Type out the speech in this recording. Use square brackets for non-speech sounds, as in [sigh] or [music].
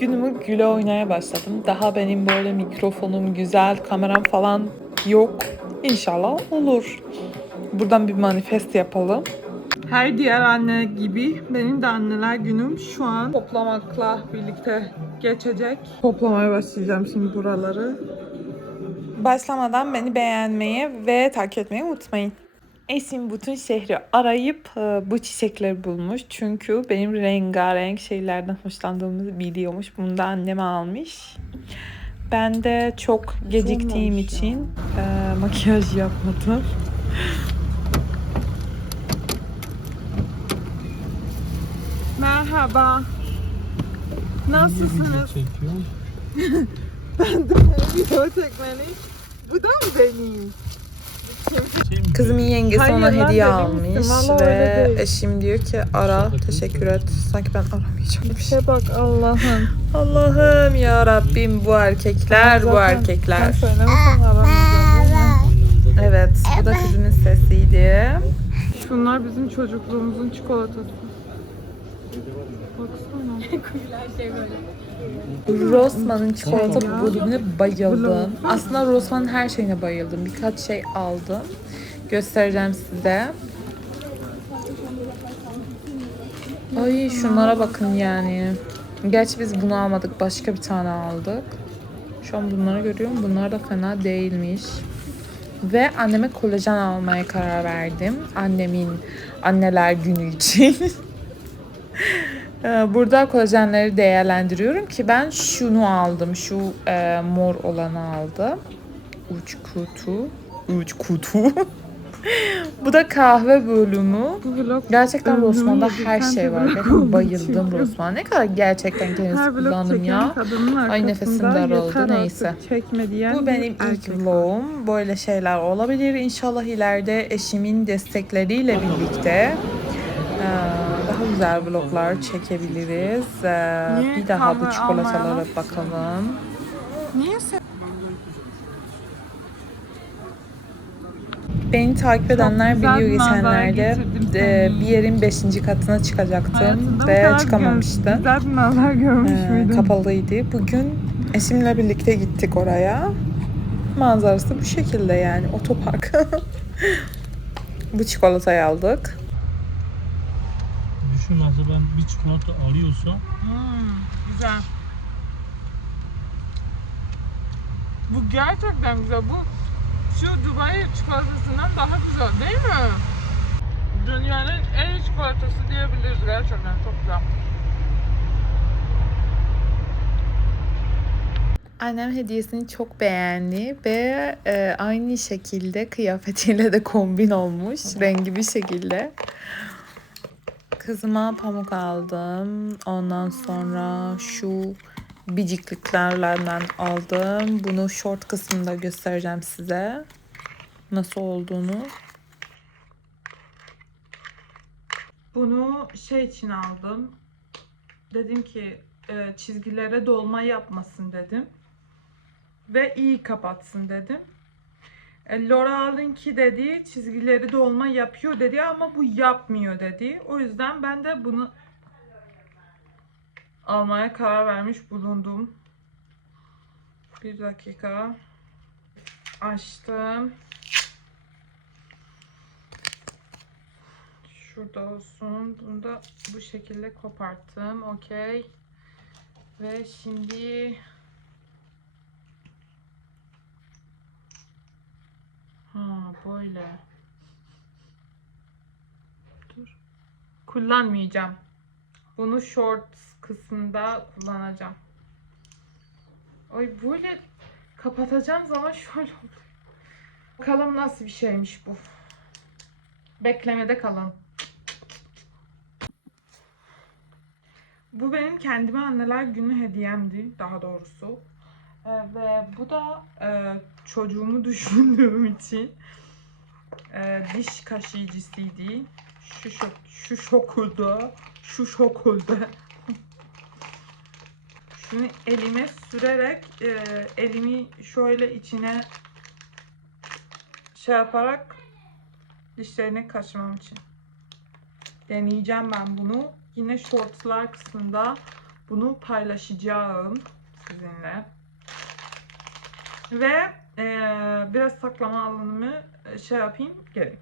Günümü güle oynaya başladım. Daha benim böyle mikrofonum güzel, kameram falan yok. İnşallah olur. Buradan bir manifest yapalım. Her diğer anne gibi benim de anneler günüm şu an toplamakla birlikte geçecek. Toplamaya başlayacağım şimdi buraları. Başlamadan beni beğenmeyi ve takip etmeyi unutmayın. Esin bütün şehri arayıp e, bu çiçekleri bulmuş. Çünkü benim rengarenk şeylerden hoşlandığımı biliyormuş. Bunu da annem almış. Ben de çok geciktiğim için e, makyaj yapmadım. Merhaba. Nasılsınız? Çekiyorum. Video [laughs] çekmeni. Bu da mı benim? Kızımın yengesi Hayır ona hediye almış öyle ve değil. eşim diyor ki ara teşekkür et. Sanki ben aramayacakmış. İşte bak Allah'ım. Allah'ım ya Rabbim bu erkekler bu Zaten Sen erkekler. söylemesen aramayacağım. değil mi? Evet bu da kızımın sesiydi. Şunlar bizim çocukluğumuzun çikolatası. [laughs] Rossmann'ın çikolata bölümüne bayıldım. Aslında Rossmann'ın her şeyine bayıldım. Birkaç şey aldım. Göstereceğim size. Ay şunlara bakın yani. Gerçi biz bunu almadık. Başka bir tane aldık. Şu an bunları görüyorum. Bunlar da fena değilmiş. Ve anneme kolajen almaya karar verdim. Annemin anneler günü için. [laughs] Ee, Burada kolajenleri değerlendiriyorum ki ben şunu aldım. Şu e, mor olanı aldım. Uç kutu. Uç kutu. [laughs] Bu da kahve bölümü. Gerçekten yedirten her şey var. oldu bayıldım. Rossmann. Ne kadar gerçekten kendisi kullandım ya. Ay, nefesim daraldı, neyse. Bu benim ilk vlogum. Böyle şeyler olabilir. İnşallah ileride eşimin destekleriyle birlikte e, daha güzel vloglar çekebiliriz. E, Niye Bir daha bu çikolatalara bakalım. Niye? Beni takip edenler biliyor geçenlerde e, bir yerin 5. katına çıkacaktım Hayatında ve çıkamamıştım. Güzel bir manzara görmüş Ee, müydün? kapalıydı. Bugün eşimle birlikte gittik oraya. Manzarası bu şekilde yani otopark. [laughs] bu çikolatayı aldık. Nasıl ben bir çikolata alıyorsam Hmm, güzel. Bu gerçekten güzel. Bu şu Dubai çikolatasından daha güzel değil mi? Dünyanın en iyi çikolatası diyebiliriz gerçekten çok güzel. Annem hediyesini çok beğendi ve e, aynı şekilde kıyafetiyle de kombin olmuş. Rengi bir şekilde. Kızıma pamuk aldım. Ondan sonra şu bicikliklerden aldım. Bunu short kısmında göstereceğim size. Nasıl olduğunu. Bunu şey için aldım. Dedim ki e, çizgilere dolma yapmasın dedim. Ve iyi kapatsın dedim. E, L'Oreal'ınki dedi çizgileri dolma yapıyor dedi ama bu yapmıyor dedi. O yüzden ben de bunu almaya karar vermiş bulundum. Bir dakika. Açtım. Şurada olsun. Bunu da bu şekilde koparttım. Okey. Ve şimdi Ha böyle. Dur. Kullanmayacağım. Bunu short kısmında kullanacağım. Ay böyle kapatacağım zaman [laughs] şöyle oluyor. Bakalım nasıl bir şeymiş bu. Beklemede kalın. Bu benim kendime anneler günü hediyemdi daha doğrusu. Ee, ve bu da e, çocuğumu [laughs] düşündüğüm için e, diş kaşıyıcısıydı. Şu şok, şu şokulda, şu şokulda. [laughs] Şunu elime sürerek e, elimi şöyle içine şey yaparak dişlerini kaşımam için. Deneyeceğim ben bunu. Yine shortslar kısmında Bunu paylaşacağım sizinle. Ve eee, biraz saklama alanımı şey yapayım gelin.